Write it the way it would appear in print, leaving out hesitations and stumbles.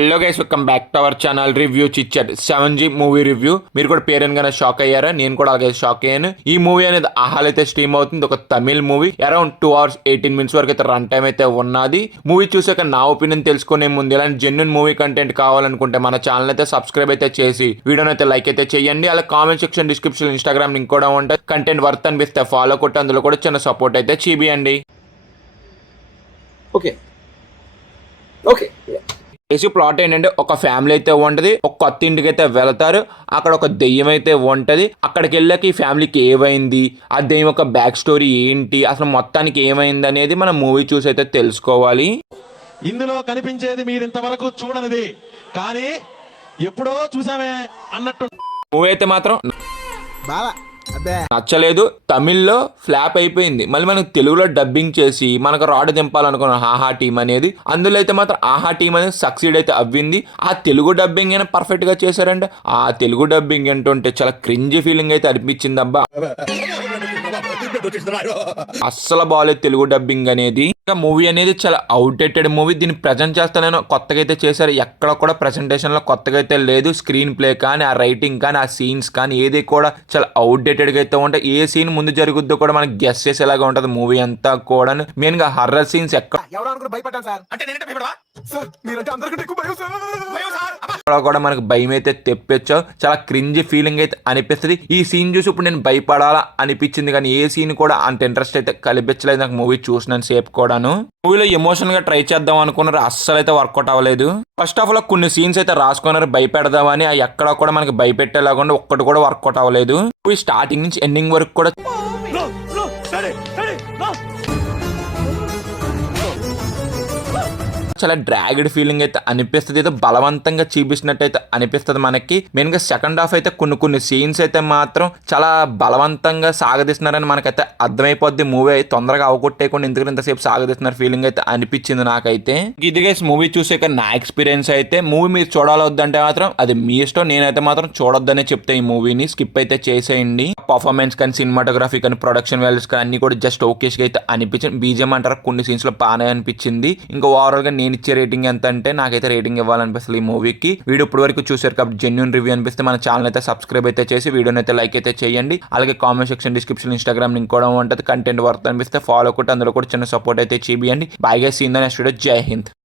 Hello guys, welcome back to our channel review చిచ్చట్ 7G movie review. మీరు కూడా పేరెన్గానే shock అయ్యారా? నేను కూడా అలాగే షాక్ అయ్యాను. ఈ మూవీ అనేది ఆహాల్ అయితే స్ట్రీమ్ అవుతుంది. ఒక Tamil movie. Around 2 hours 18 minutes వరకు అయితే రన్ టైం అయితే ఉన్నది. మూవీ చూసాక నా ఒపీనియన్ తెలుసుకునే ముందు ఇలాంటి జెన్యున్ మూవీ కంటెంట్ కావాలనుకుంటే మన ఛానల్ అయితే సబ్స్క్రైబ్ అయితే చేసి వీడియోని అయితే లైక్ అయితే చేయండి. అలా comment section, description, Instagram link కూడా ఉంటుంది. కంటెంట్ వర్త్ అనిపిస్తే ఫాలో కొట్టి అందులో కూడా చిన్న సపోర్ట్ అయితే చేయండి. ఓకే బేసిక్ ప్లాట్ ఏంటంటే, ఒక ఫ్యామిలీ అయితే ఉంటుంది. ఒక కొత్త ఇంటికి అయితే వెళతారు. అక్కడ ఒక దెయ్యం అయితే ఉంటుంది. అక్కడికి వెళ్ళాక ఈ ఫ్యామిలీకి ఏమైంది, ఆ దెయ్యం యొక్క బ్యాక్ స్టోరీ ఏంటి, అసలు మొత్తానికి ఏమైంది అనేది మనం మూవీ చూసి అయితే తెలుసుకోవాలి. ఇందులో కనిపించేది మీరు ఇంతవరకు చూడనిది, కానీ ఎప్పుడో చూసామే అన్నట్టు మూవీ అయితే మాత్రం నచ్చలేదు. తమిళ్లో ఫ్లాప్ అయిపోయింది. మళ్ళీ మనకు తెలుగులో డబ్బింగ్ చేసి మనకు రాడ్ దింపాలనుకున్న ఆహా టీం అనేది, అందులో అయితే మాత్రం ఆహా టీం అనేది సక్సీడ్ అయితే అవ్వింది. ఆ తెలుగు డబ్బింగ్ అయినా పర్ఫెక్ట్ గా చేశారంటే, ఆ తెలుగు డబ్బింగ్ ఏంటంటే చాలా క్రింజ్ ఫీలింగ్ అయితే అనిపించింది. అబ్బా, అస్సలు బాగాలేదు తెలుగు డబ్బింగ్ అనేది. ఇంకా మూవీ అనేది చాలా అవుట్డేటెడ్ మూవీ. దీన్ని ప్రజెంట్ చేస్తానో కొత్తగా అయితే చేశారు. ఎక్కడ కూడా ప్రెజెంటేషన్ లో కొత్తగా అయితే లేదు. స్క్రీన్ ప్లే కానీ, ఆ రైటింగ్ కానీ, ఆ సీన్స్ కానీ ఏది కూడా చాలా అవుట్డేటెడ్ గా అయితే ఉంటాయి. ఏ సీన్ ముందు జరుగుద్దో కూడా మనకి గెస్ చేసేలాగా ఉంటది మూవీ అంతా కూడా. మెయిన్ గా హర్రర్ సీన్స్ ఎక్కడ కూడా మనకు భయం అయితే తెప్పించావు. చాలా క్రింజ్ ఫీలింగ్ అయితే అనిపిస్తుంది. ఈ సీన్ చూసి ఇప్పుడు నేను భయపడాలా అనిపించింది, కానీ ఏ సీన్ కూడా అంత ఇంట్రెస్ట్ అయితే కల్పించలేదు నాకు మూవీ చూసిన సేపు కూడాను. మూవీలో ఎమోషన్ గా ట్రై చేద్దాం అనుకున్నారు, అస్సలు అయితే వర్కౌట్ అవ్వలేదు. ఫస్ట్ ఆఫ్ ఆల్ కొన్ని సీన్స్ అయితే రాసుకున్నారు భయపెడదామని, ఎక్కడ కూడా మనకి భయపెట్టేలాగా ఒక్కటి కూడా వర్కౌట్ అవ్వలేదు. మూవీ స్టార్టింగ్ నుంచి ఎండింగ్ వరకు కూడా చాలా డ్రాగెడ్ ఫీలింగ్ అయితే అనిపిస్తుంది. ఏదో బలవంతంగా చూపిస్తున్నట్టు అయితే అనిపిస్తుంది మనకి. మెయిన్ గా సెకండ్ హాఫ్ అయితే కొన్ని సీన్స్ అయితే మాత్రం చాలా బలవంతంగా సాగదీస్తున్నారని మనకైతే అర్థమైపోద్ది. మూవీ అయితే తొందరగా అవగొట్టేయకుండా ఎందుకంటే ఇంతసేపు సాగదీస్తున్నారు ఫీలింగ్ అయితే అనిపించింది నాకైతే. ఇది గైస్ మూవీ చూసాక నా ఎక్స్పీరియన్స్ అయితే, మూవీ మీరు చూడాలొద్దంటే మాత్రం అది మీ ఇష్టం. నేనైతే మాత్రం చూడొద్దనే చెప్తే ఈ మూవీని స్కిప్ అయితే చేసేయండి. పర్ఫార్మెన్స్ కానీ, సినిమాటోగ్రఫీ కానీ, ప్రొడక్షన్ వాల్యూస్ కానీ అన్ని కూడా జస్ట్ ఓకేస్ అయితే అనిపించింది. బీజిఎం అంటారా కొన్ని సీన్స్ లో బాగానే అనిపించింది. ఇంకా ఓవరాల్ గా నేను ఇచ్చే రేటింగ్ ఎంత అంటే, నాకైతే రేటింగ్ ఇవ్వాలనిపిస్తుంది ఈ మూవీకి. వీడియో ఇప్పుడు వరకు చూసారు కాబట్టి జెన్యూన్ రివ్యూ అనిపిస్తే మన ఛానల్ అయితే సబ్స్క్రైబ్ అయితే చేసి వీడియోని అయితే లైక్ అయితే చేయండి. అలాగే comment section, description, Instagram link కూడా ఉంటుంది. కంటెంట్ వర్త్ అనిపిస్తే ఫాలో కొట్టి అందులో కూడా చిన్న సపోర్ట్ అయితే చేయండి. Bye guys, see you in the next video. జై హింద్.